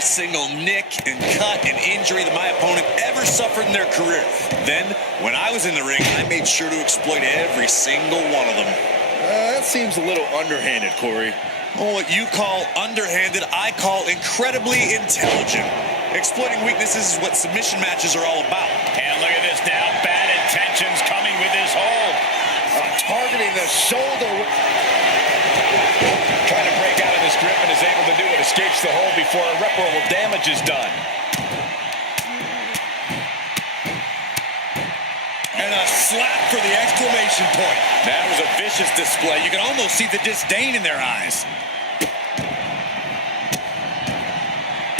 every single nick and cut and injury that my opponent ever suffered in their career. Then, when I was in the ring, I made sure to exploit every single one of them. That seems a little underhanded, Corey. Well, what you call underhanded, I call incredibly intelligent. Exploiting weaknesses is what submission matches are all about. And look at this now. Bad intentions coming with this hold. Targeting the shoulder. Trying to break out of this grip and is able to do it. Escapes the hold before irreparable damage is done. And a slap for the exclamation point. That was a vicious display. You can almost see the disdain in their eyes.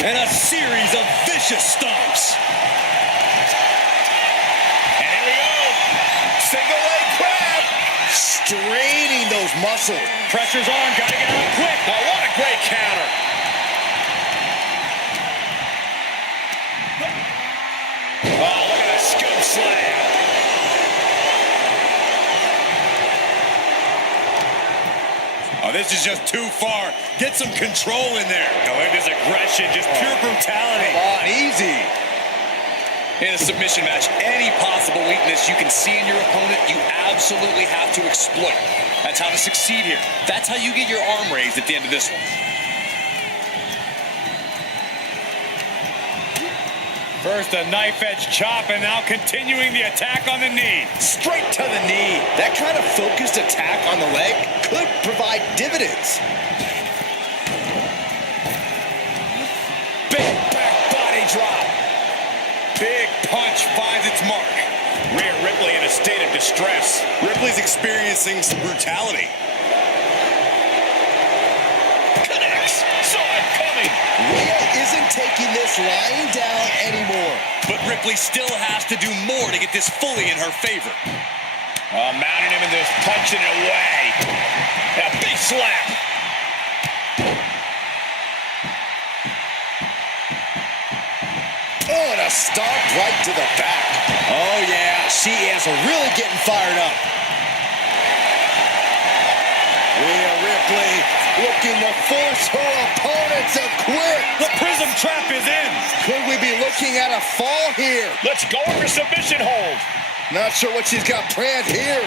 And a series of vicious stomps. And here we go. Single leg grab. Straining those muscles. Pressure's on. Gotta get out quick. Oh, what a great counter. Oh, look at that scoop slam. Oh, this is just too far. Get some control in there. Oh, look at this aggression. Just pure brutality. Come on, easy. In a submission match, any possible weakness you can see in your opponent, you absolutely have to exploit. That's how to succeed here. That's how you get your arm raised at the end of this one. First a knife-edge chop, and now continuing the attack on the knee. Straight to the knee. That kind of focused attack on the leg could provide dividends. Big back body drop. Big punch finds its mark. Rhea Ripley in a state of distress. Ripley's experiencing some brutality. Connects. Saw it coming. Rhea isn't taking this lying down anymore. But Ripley still has to do more to get this fully in her favor. Mounting him and just punching it away. A big slap. Oh, and a stomp right to the back. Oh, yeah, she is really getting fired up. Rhea Ripley looking to force her opponent to quit. The prism trap is in. Could we be looking at a fall here? Let's go for submission hold. Not sure what she's got planned here.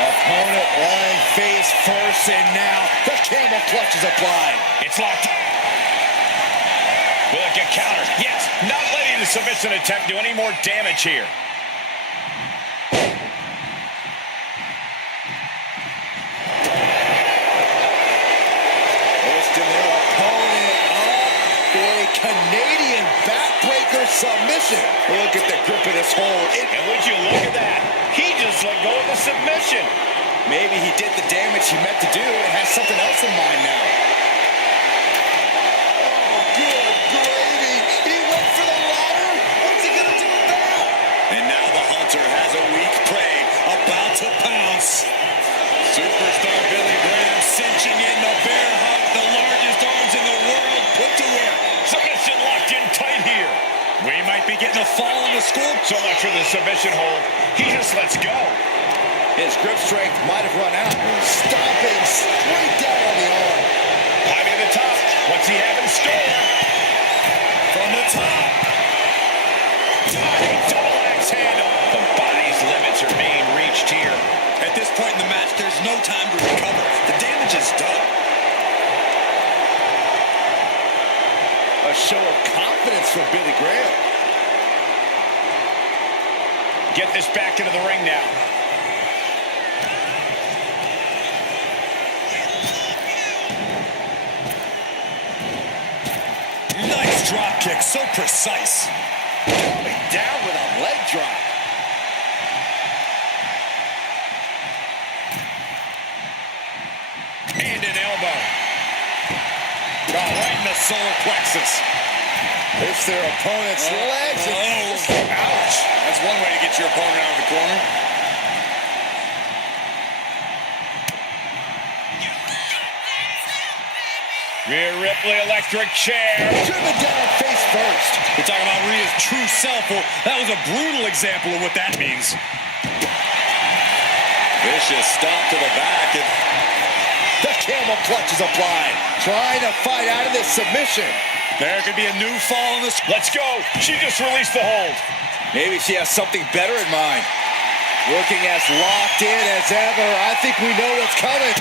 Opponent lying face first, and now the camel clutch is applied. It's locked. Will it get countered? Yes. Not letting the submission attempt do any more damage here. Lifting their opponent up for a Canadian backbreaker submission. Look at the grip of this hold. And would you look at that? He just let go of the submission. Maybe he did the damage he meant to do and has something else in mind now. Oh, good gravy. He went for the ladder. What's he going to do with that? And now the hunter has a weak prey about to pounce. Superstar Billy Graham cinching in the bear hug, the largest arms in the world put to work. Submission locked in tight here. We might be getting a fall on the score. So much for the submission hold. He just lets go. His grip strength might have run out. Stomping straight down on the arm. Climbing to the top. What's he have in store? From the top. Diving double axe handle. The body's limits are being reached here. At this point in the match, there's no time to recover. The damage is done. A show of confidence from Billy Graham. Get this back into the ring now. Nice drop kick, so precise. Coming down with a leg drop. And an elbow. Right in the solar plexus. It's their opponent's legs. Ouch. That's one way to get your opponent out of the corner. Rhea Ripley, electric chair. Driven down face first. We're talking about Rhea's true self. Well, that was a brutal example of what that means. Vicious stop to the back. And the camel clutch is applied. Trying to fight out of this submission. There could be a new fall in this. Let's go. She just released the hold. Maybe she has something better in mind. Looking as locked in as ever. I think we know what's coming.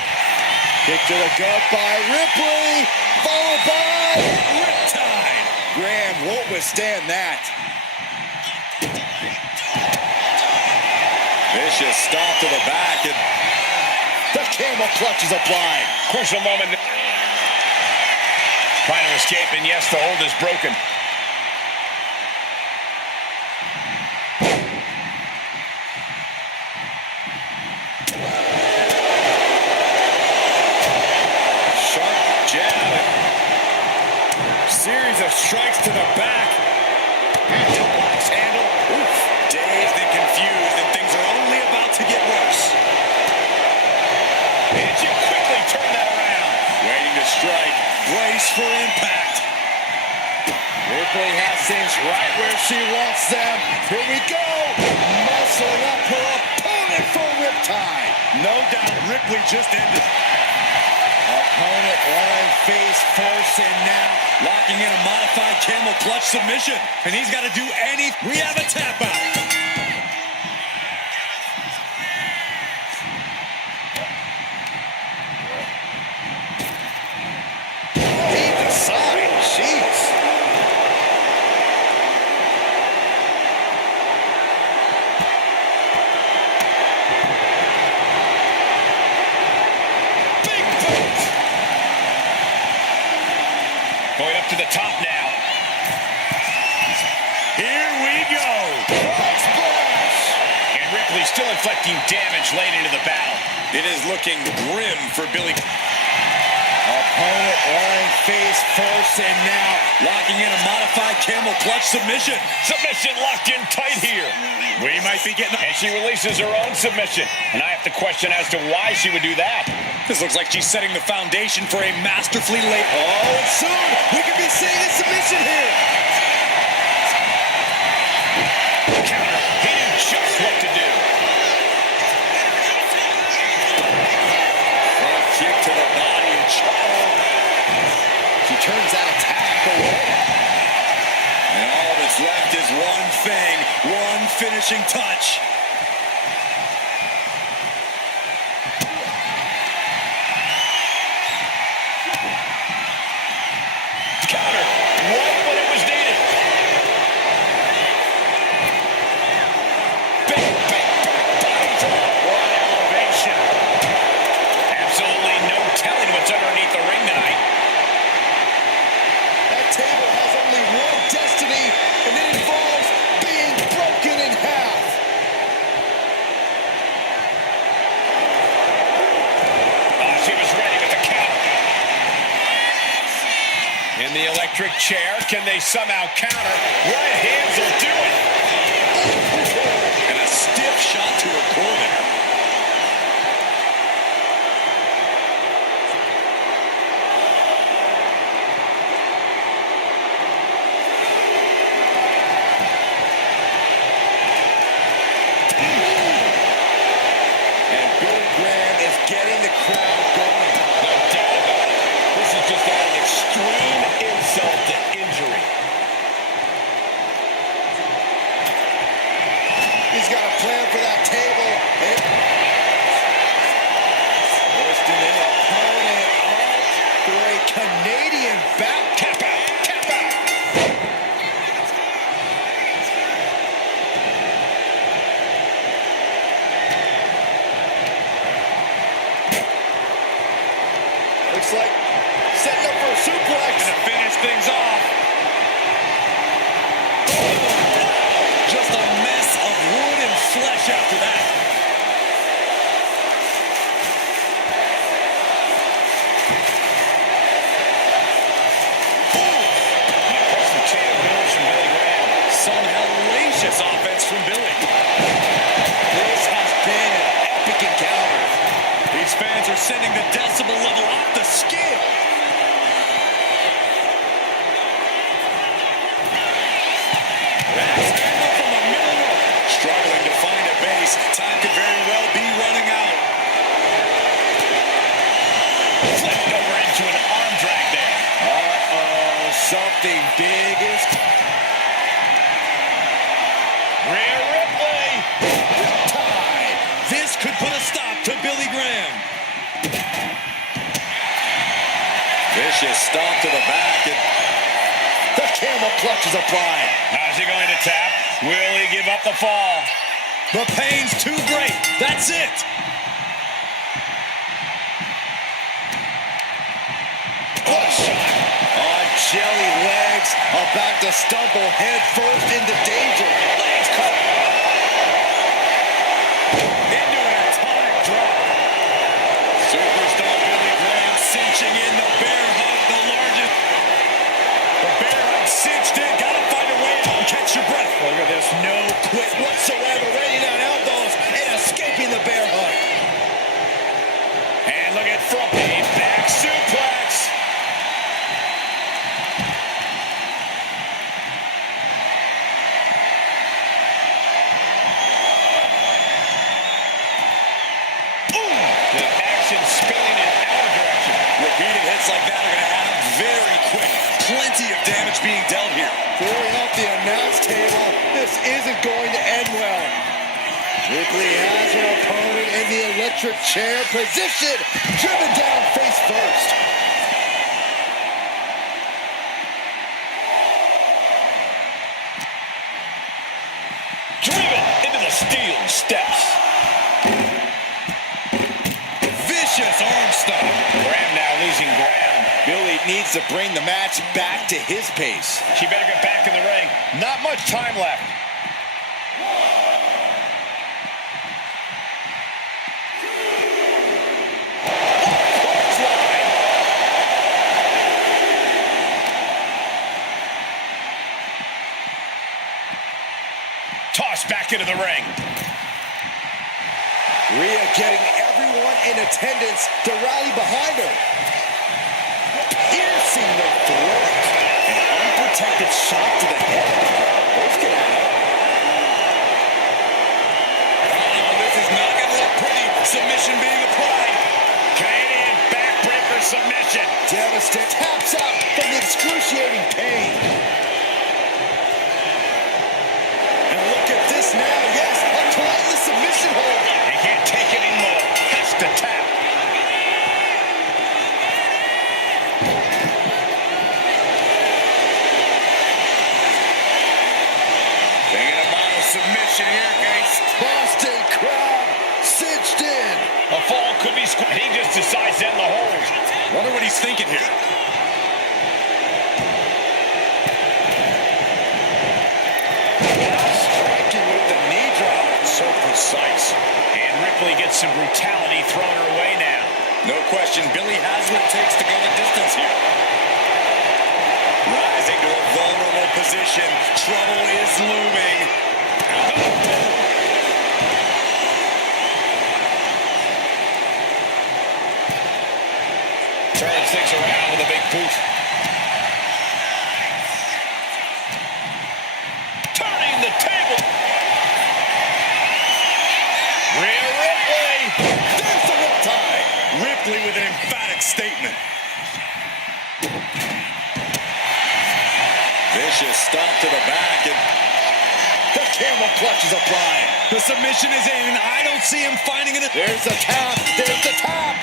Kick to the gut by Ripley. Followed by Riptide. Graham won't withstand that. Vicious stomp to the back. And the camel clutch is applied. Crucial moment. Trying to escape, and yes, the hold is broken. sharp jab. Series of strikes to the back. Box handle. Oof. Dazed and confused, and things are only about to get worse. And she quickly turned that around. Waiting to strike. Brace for impact. Ripley has things right where she wants them. Here we go. Muscling up her opponent for riptide. No doubt Ripley just ended. Opponent lying face first, and now Locking in a modified camel clutch submission. And he's got to do anything. We have a tap out. deep inside. Jeez. Big boot. Going up to the top now. Here we go. Frog splash. And Ripley still inflicting damage late into the battle. It is looking grim for Billy. Opponent lying face first, and now Locking in a modified camel clutch submission. Submission locked in tight here. We might be getting. And she releases her own submission. And I have to question as to why she would do that. This looks like she's setting the foundation for a masterfully laid. oh, and soon we could be seeing a submission here. Counter. He knew just what to do. Front kick to the body and She turns that attack away. And all that's left is one thing, one finishing touch. Counter. Right when it was needed. Big body drop. What elevation. Absolutely no telling what's underneath the ring tonight. That table has only one destiny, and it involves being broken in half. Oh, she was ready with the count. In the electric chair, can they somehow counter? Right hands will do it. And a stiff shot to her core there. And Billy Graham is getting the crowd going. No doubt about it. This is just adding extreme insult to injury. He's got a plan for that table. Twisting the opponent up for a Canadian back Tap out. Tap out. Looks like setting up for a suplex. To finish things off. Just a mess of wood and flesh after that. Impressive chain of moves from Billy Graham. Some hellacious offense from Billy. This has been an epic encounter. These fans are sending the decibel level off the scale. Back angle from the middle rope. Struggling to find a base. Time could very well be running out. into an arm drag there. Uh-oh, something big is... Rhea Ripley. Tie. This could put a stop to Billy Graham. Vicious stomp to the back. And The camel clutch is applied. How's he going to tap? Will he give up the fall? the pain's too great. That's it. What a shot. On jelly legs, about to stumble head first into danger. Legs cut. Into an atomic drop. Superstar Billy Graham cinching in the bear hug, the largest. The bear hug cinched in. Gotta find a way out and catch your breath. Look at this, no quit whatsoever, raining down elbows and escaping the bear hug. And look at from a back suplex. The action spilling in our direction. Repeated hits like that are going to add up very quick. Plenty of damage being dealt here. Throwing off the announce table, this isn't going to end well. Ripley has her opponent in the electric chair position, driven down face first. Driven into the steel steps. Vicious arm stomp. Graham now losing ground. Billy needs to bring the match back to his pace. She better get back in the ring. Not much time left. Clothesline. Tossed back into the ring. Rhea getting everyone in attendance to rally behind her. Piercing the throat. An unprotected shot to the head. Those can add up. Oh, this is not going to look pretty. Submission being applied. Canadian backbreaker submission. Devastating. Taps out from the excruciating pain. And look at this now. Yes, applying the submission hold. He can't take it anymore. Has to tap. Thinking about a submission here, guys. Boston crab cinched in. A fall could be squished. He just decides to end the hold. Wonder what he's thinking here. Striking with the knee drop. So precise. And Ripley gets some brutality thrown her way now. No question, Billy has what it takes to go the distance here. Rising to a vulnerable position. Trouble is looming. Turns things around with a big boot. Turning the table. Rhea Ripley. There's the riptide. Ripley with an emphatic statement. Vicious stomp to the back, and The camel clutch is applied. the submission is in, and I don't see him finding it. There's the tap. There's the tap.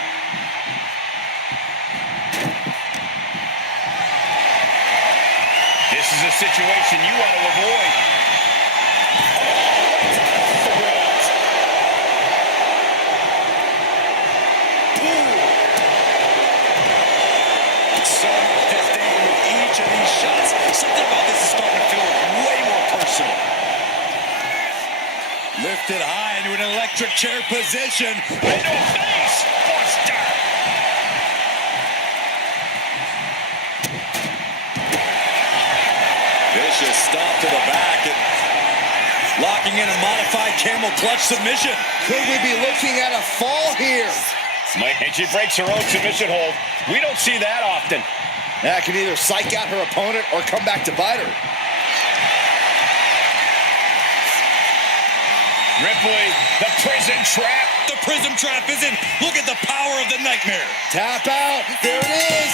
This is a situation you want to avoid. So much disdain with each of these shots. Something about this is starting to feel way more personal. Lifted high into an electric chair position. Into a face buster. Vicious stomp to the back and locking in a modified camel clutch submission. Could we be looking at a fall here? And she breaks her own submission hold. We don't see that often. That can either psych out her opponent or come back to bite her. Ripley, the prison trap. The prism trap is in. Look at the power of the nightmare. Tap out. There it is.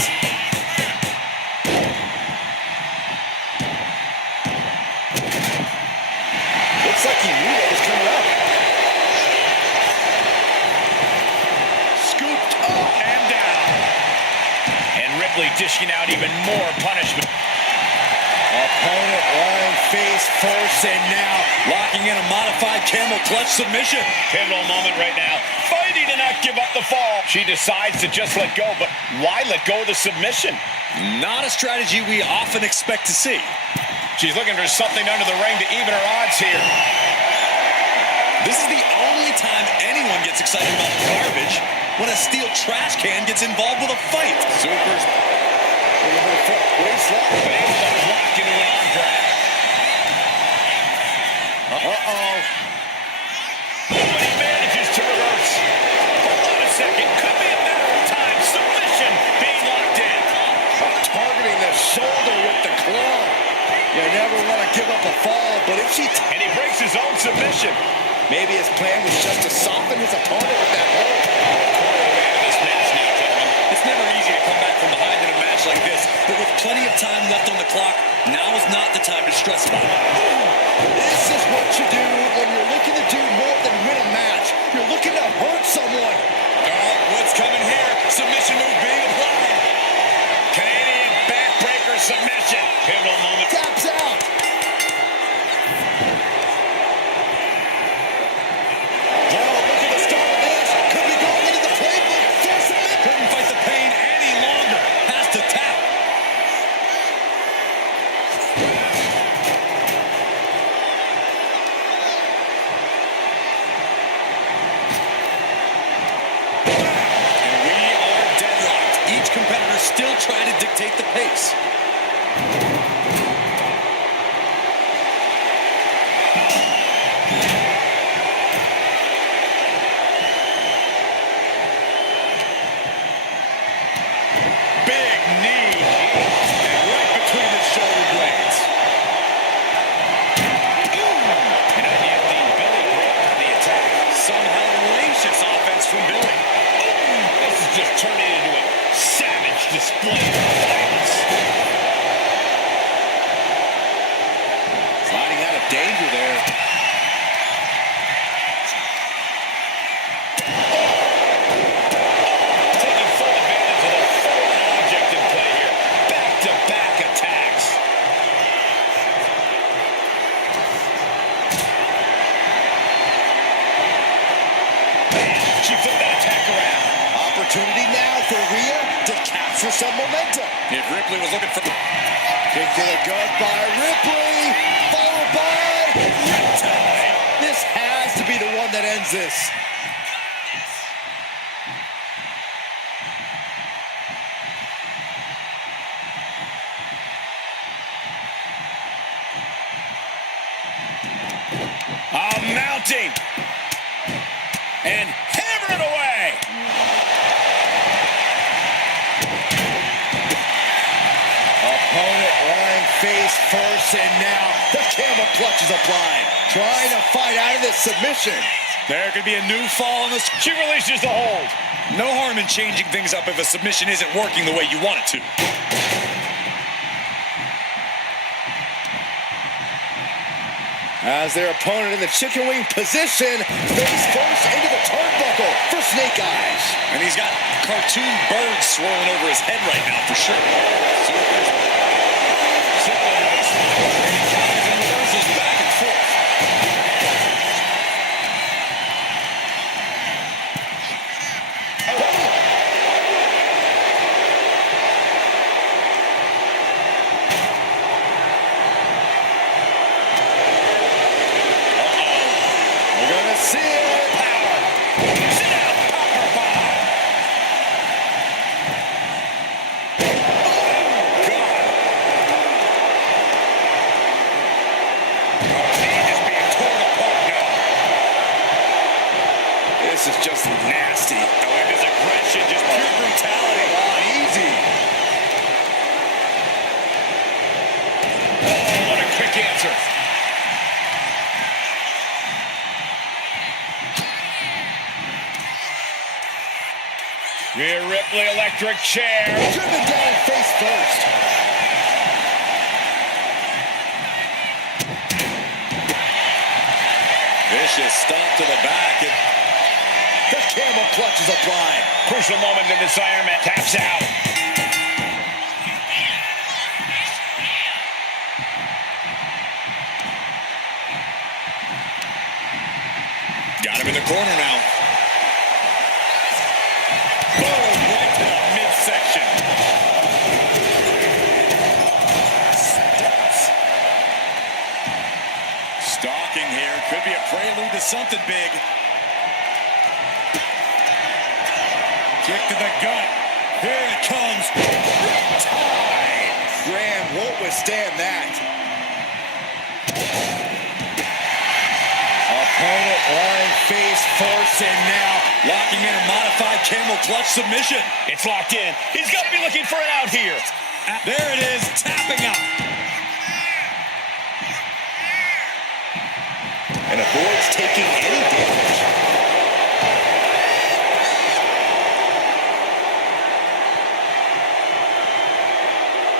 Ripley dishing out even more punishment. Opponent lying face first, and now Locking in a modified camel clutch submission. Pivotal moment right now. Fighting to not give up the fall. She decides to just let go, but why let go of the submission? Not a strategy we often expect to see. She's looking for something under the ring to even her odds here. This is the only time anyone gets excited about garbage, when a steel trash can gets involved with a fight. Supers. Waistlock. But able to block into an arm drag. Uh-oh. But he manages to reverse. Hold on a second. Could be a matter of time. Submission being locked in. Targeting the shoulder with the claw. You never want to give up a fall, but if she... And he breaks his own submission. Maybe his plan was just to soften his opponent with that hold. This match now, gentlemen. It's never easy to come back from behind in a match like this, but with plenty of time left on the clock, now is not the time to stress about it. This is what you do when you're looking to do more than win a match. You're looking to hurt someone. Oh, what's coming here? Submission move being applied. Canadian backbreaker submission. Pivotal moment. Taps out. Well, look at the start of this. Could be going into the playbook. Force him in. Couldn't fight the pain any longer. Has to tap. And we are deadlocked. Each competitor still trying to dictate the pace. Big knee. And right between the shoulder blades. And the Billy broke on the attack. Some hellacious offense from Billy. This is just turning into a savage display of violence. Sliding out of danger there. Taking full advantage of the foreign object in play here. Back-to-back attacks. She flipped that attack around. Opportunity now for Rhea to capture some momentum. If Ripley was looking for... Kick to the gut by Ripley, followed by Riptide. This has to be the one that ends this. Mounting. And hammer it away. Opponent lying face first, and now the camel clutch is applied. Trying to fight out of this submission. There could be a new fall on this. She releases the hold. No harm in changing things up if a submission isn't working the way you want it to. As their opponent in the chicken wing position, face first into the turnbuckle for Snake Eyes. And he's got cartoon birds swirling over his head right now for sure. Simple nice. And he counters and reverses back and forth. We're going to see it. Power. Sit out. Power bomb. This is just nasty. Oh, and his aggression, just pure brutality. Not easy. Oh, what a quick answer. Rhea Ripley, electric chair. Driven down face first. Vicious stomp to the back. The camel clutch is applied. Crucial moment in this Iron Man. Taps out. Got him in the corner now. Boom, right to the midsection. Stalking here. Could be a prelude to something big. Kick to the gut. Here it comes. Tie. Graham won't withstand that. Opponent lying face first, and now locking in a modified camel clutch submission. It's locked in. He's got to be looking for it out here. There it is, tapping out. And avoids taking any damage.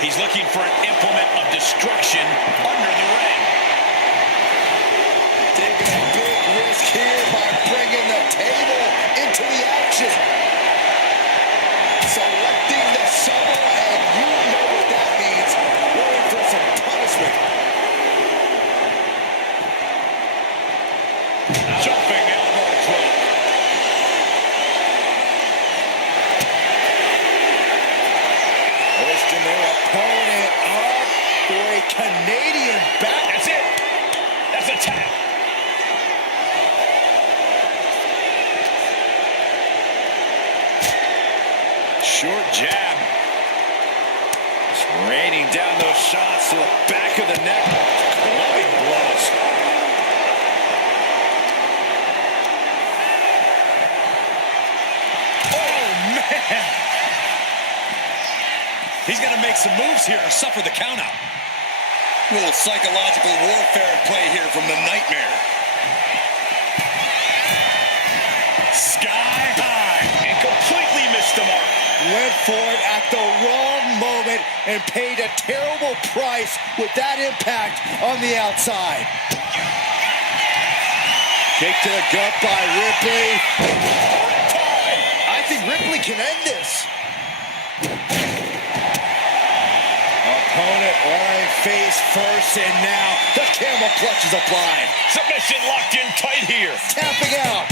He's looking for an implement of destruction under the ring. Taking a big risk here by bringing the table into the action. Selecting the shovel, and you know what that means. Going for some punishment. Jumping elbow drop. Hoisting their opponent up for a Canadian back. That's it. That's a tap. Short jab. Just raining down those shots to the back of the neck. Clubbing blows. Oh, man. He's going to make some moves here or suffer the count out. A little psychological warfare at play here from the Nightmare. Sky high. And completely missed the mark. Went for it at the wrong moment and paid a terrible price with that impact on the outside. Kick to the gut by Ripley. I think Ripley can end this. Opponent lying face first, and now the camel clutch is applied. Submission locked in tight here. Tapping out.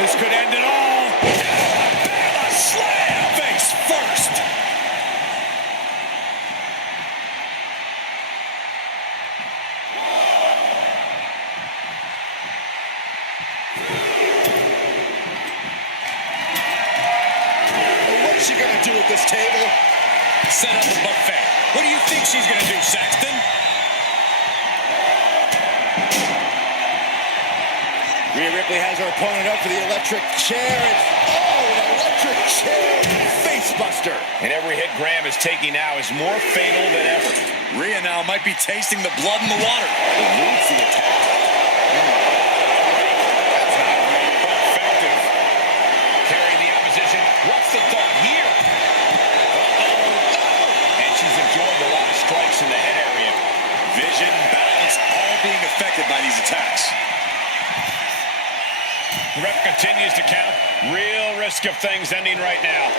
This could end it all. Alabama slam face first. What's she gonna do at this table? Set up a buffet. What do you think she's gonna do, Saxton? Rhea Ripley has her opponent up for the electric chair. And, an electric chair face buster. And every hit Graham is taking now is more fatal than ever. Rhea now might be tasting the blood in the water. Eludes the attack. That's not effective. Carrying the opposition. What's the thought here? And she's absorbed a lot of strikes in the head area. Vision, balance, all being affected by these attacks. The ref continues to count. Real risk of things ending right now.